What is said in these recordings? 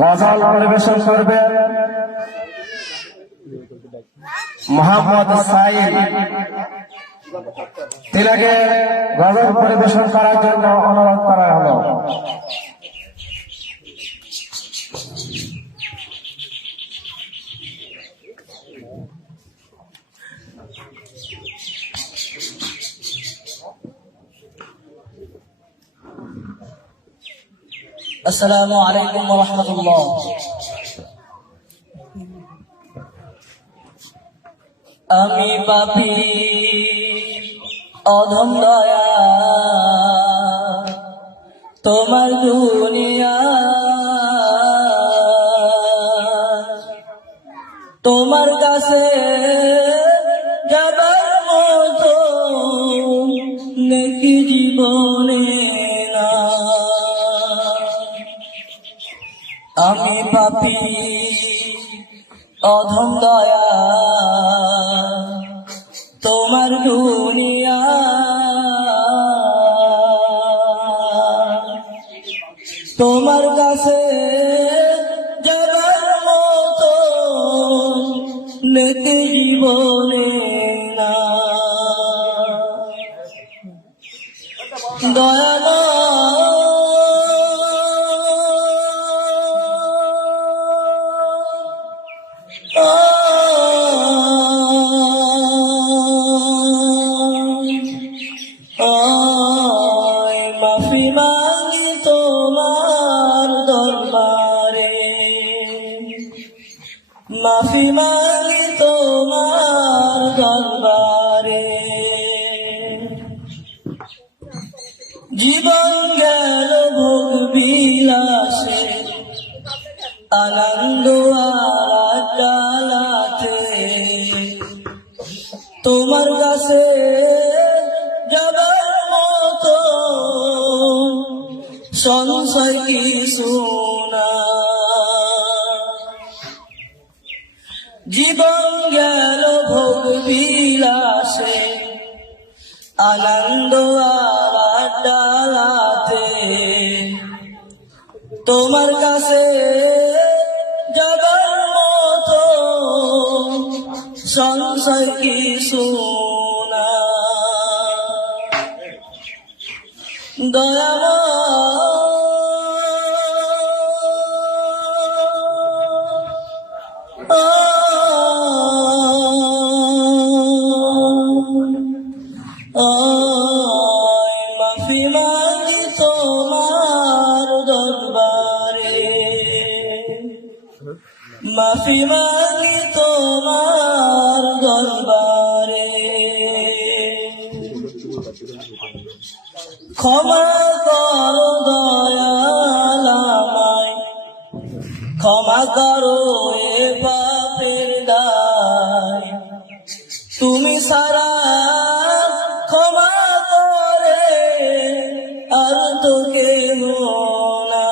গজল পরিবেশন করবে মোহাম্মদ সাইদ। তিনাকে গজল পরিবেশন করার জন্য অনুরোধ করা হলো। আসসালামু আলাইকুম ওয়া রাহমাতুল্লাহ। আমি পাপী অধম দয়া তোমার দুনিয়া, তোমার কাছে যাবার মতো নেকি জীবনে না। আমি পাপী অধম দয়া তোমার দুনিয়া, তোমার কাছে যাবার মতো নেকি জীবনে না। দয়াময় মাফি মাগি তোমার দরবারে, মাফি মাগি তোমার দরবারে। জীবন গেল ভোগ বিলাসে, আনন্দ আলাতে, তোমার কাছে যাবার মতো সংশয় কিছু না। জীবন গেল ভোগ বিলাসে, আনন্দ আলাতে, তোমার কাছে যাবার মতো সংশয় কিছু না। মাফি মাগি তোমার দরবারে, মাফি মাগি তোমার দরবারে। ক্ষমা করো দয়াল আমায়, ক্ষমা করো এ পাপের দায়। তুমি সারা ক্ষমা করে আর তো কেহ না।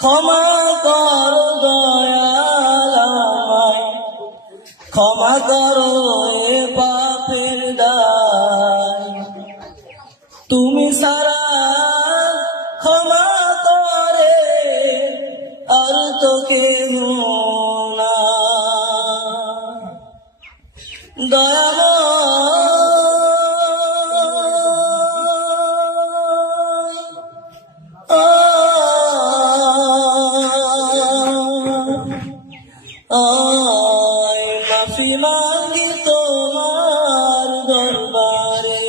ক্ষমা করো দয়াল আমায়, ক্ষমা করো এ পাপের দায়। তুমি সারা ক্ষমা করে আর তো কেহ না। মাফি মাগি তোমার দরবারে,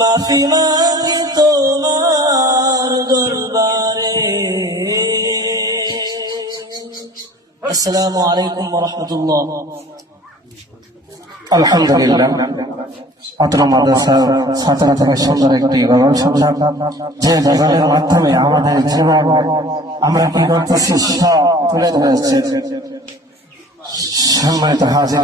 মাফি মাগি তোমার দরবারে। আসসালামু আলাইকুম ওয়া রাহমাতুল্লাহ। আলহামদুলিল্লাহ, অত্র মাদ্রাসার ছাত্ররা থেকে সুন্দর একটি গজল শুনলাম, যে গজলের মাধ্যমে আমাদের জীবন আমরা কি করতেছি সব তুলে ধরেছে। সম্মানিত হাজির,